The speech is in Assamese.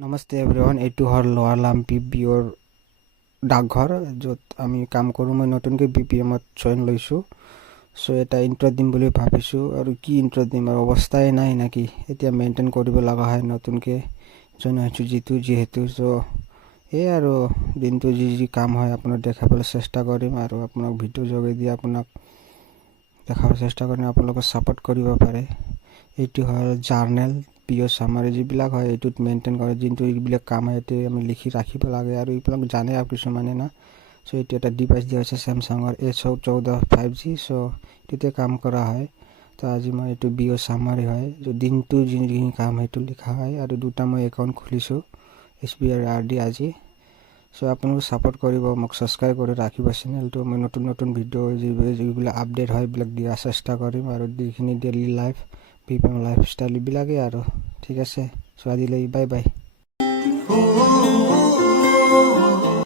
নমস্তে এভৰিৱান, এইটো হ'ল লোৱাৰ লাম্পি বিঅ'ৰ ডাকঘৰ, য'ত আমি কাম কৰোঁ। মই নতুনকৈ BPMত জইন লৈছোঁ। চ' এটা ইণ্ট্ৰ' দিম বুলি ভাবিছোঁ। আৰু কি ইণ্ট্ৰ' দিম, আৰু অৱস্থাই নাই নেকি, এতিয়া মেইনটেইন কৰিব লগা হয় নতুনকৈ জইন হৈছোঁ যিহেতু। চ' এই আৰু দিনটো যি কাম হয় আপোনাক দেখাবলৈ চেষ্টা কৰিম, আৰু আপোনাক ভিডিঅ' যোগেদি আপোনাক দেখাব চেষ্টা কৰিম, আপোনালোকে ছাপোৰ্ট কৰিব পাৰে। এইটো হ'ল জাৰ্নেল, BO চামাৰি যিবিলাক হয় এইটোত মেইনটেইন কৰে, যোনটো এইবিলাক কাম হয় এইটো আমি লিখি ৰাখিব লাগে। আৰু এইবিলাক জানে আৰু কিছুমানে না। চ' এইটো এটা ডিভাইচ দিয়া হৈছে চেমচাঙৰ A14 5G। চ' এইটোতে কাম কৰা হয়। তো আজি মই এইটো BO চামাৰি হয়, দিনটো যিখিনি কাম সেইটো লিখা হয়। আৰু দুটা মই একাউণ্ট খুলিছোঁ, SBI আৰু RD আজি। চ' আপোনালোকে ছাপোৰ্ট কৰিব, মোক ছাবস্ক্ৰাইব কৰি ৰাখিব চেনেলটো। মই নতুন ভিডিঅ' যিবিলাক আপডেট হয় এইবিলাক দিয়াৰ চেষ্টা কৰিম। আৰু যিখিনি ডেইলি লাইফ BPM লাইফষ্টাইল এইবিলাকেই আৰু ঠিক আছে। চ' আজিলৈ বাই বাই।